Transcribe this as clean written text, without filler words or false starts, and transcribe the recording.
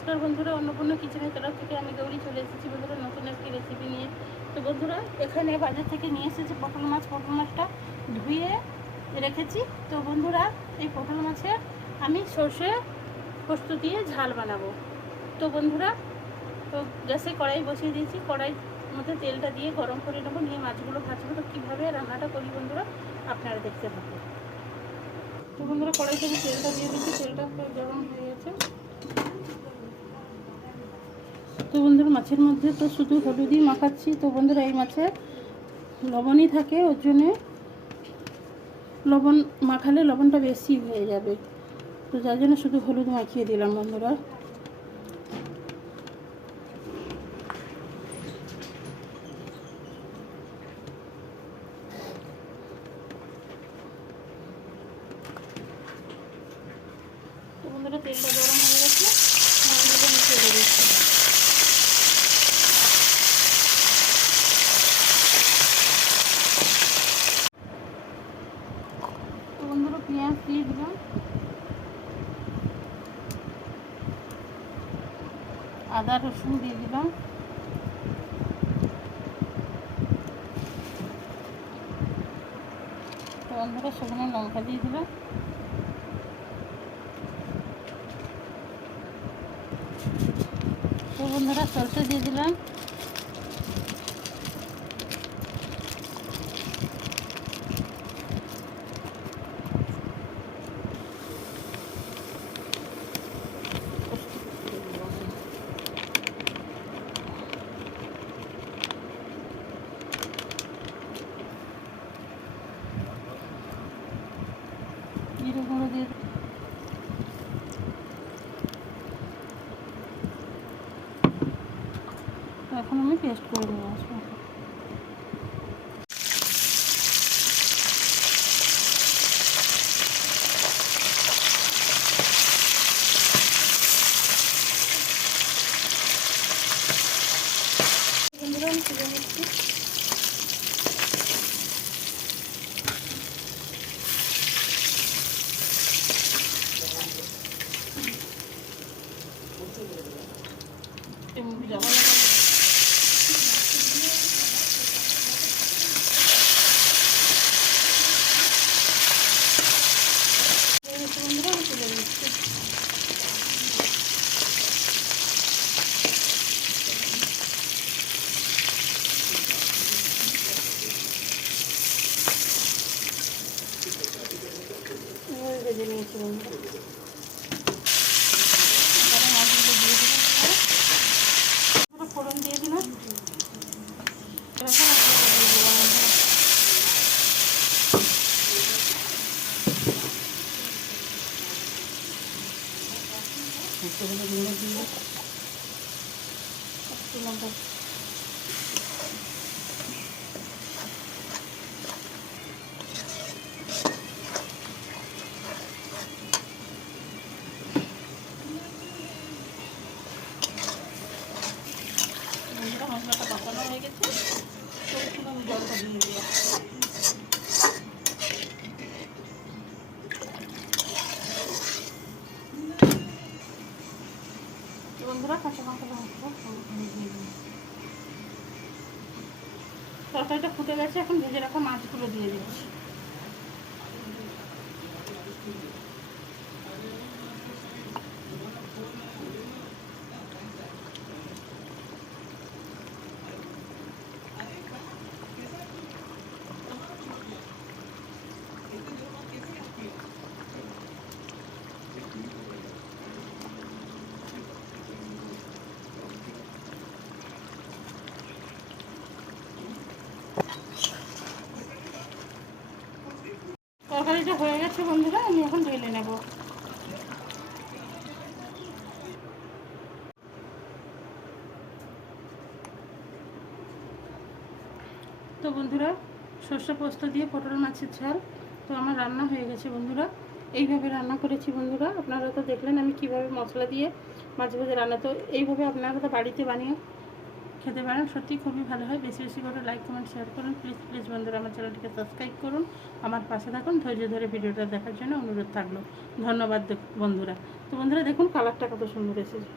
নমস্কার বন্ধুরা, অন্নপূর্ণা কিচেনের তরফ থেকে আমি গৌরী চলে এসেছি বন্ধুরা নতুন একটি রেসিপি নিয়ে। তো বন্ধুরা, এখানে বাজার থেকে নিয়ে এসেছি পটল মাছটা ধুয়ে রেখেছি। তো বন্ধুরা, এই পটল মাছের আমি সর্ষে পোস্ত দিয়ে ঝাল বানাবো। তো বন্ধুরা, তো গ্যাসে কড়াই বসিয়ে দিয়েছি, কড়াই মধ্যে তেলটা দিয়ে গরম করে নেবো, নিয়ে মাছগুলো ভাজবো। তো কীভাবে রান্নাটা করি বন্ধুরা আপনারা দেখতে থাকুন। তো বন্ধুরা, কড়াইতে আমি তেলটা দিয়ে দিচ্ছি, তেলটা গরম হয়ে গেছে। তো বন্ধুরা, মাছের মধ্যে তো শুধু হলুদই মাখাচ্ছি। তো বন্ধুরা, এই মাছে লবণই থাকে, ওর জন্যে লবণ মাখালে লবণটা বেশি হয়ে যাবে। তো যার জন্য শুধু হলুদ মাখিয়ে দিলাম বন্ধুরা। তো বন্ধুরা, তেলটা গরম হয়ে গেছে, মাছগুলো মিশিয়ে দিচ্ছি। তো বন্ধুরা, পেঁয়াজ দিয়ে দিলাম, আদা রসুন দিয়ে দিলাম, তো বন্ধুরা শুকনো লঙ্কা দিয়ে দিলাম, তো বন্ধুরা সরষে দিয়ে দিলাম, জিরে গুঁড়ো দিয়ে এখন আমি পেস্ট করে নিয়ে আসবো। বন্ধুরা, আমি তুলে নিচ্ছি। বন্ধুরা, আমি তুলে নিচ্ছি। ভেজে নিয়েছি বন্ধুরা, মাছগুলো দিয়ে দিলাম, ফোড়ন দিয়ে দিলাম, মশলাটা কষানো হয়ে গেছে। তো আমি জলটা দিয়ে দিলাম। বন্ধুরা, কাঁচা লঙ্কা তরকারিটা ফুটে গেছে, এখন ভেজে রাখা মাছগুলো দিয়ে দিচ্ছি। তরকারিটা হয়ে গেছে বন্ধুরা, আমি এখন ঢেলে নেব। তো বন্ধুরা, সর্ষে পোস্ত দিয়ে পটল মাছের ঝাল তো আমার রান্না হয়ে গেছে বন্ধুরা। এইভাবে রান্না করেছি বন্ধুরা, আপনারা তো দেখলেন আমি কিভাবে মশলা দিয়ে মাছ ভেজে রান্না। তো এইভাবে আপনারা তো বাড়িতে বানিয়ে খেতে পারেন, সত্যি খুবই ভালো হয়। বেশি বেশি করে লাইক কমেন্ট শেয়ার করুন। প্লিজ প্লিজ বন্ধুরা, আমার চ্যানেলটিকে সাবস্ক্রাইব করুন, আমার পাশে থাকুন। ধৈর্য ধরে ভিডিওটা দেখার জন্য অনুরোধ থাকলো। ধন্যবাদ বন্ধুরা। তো বন্ধুরা দেখুন, কালারটা কত সুন্দর এসেছে।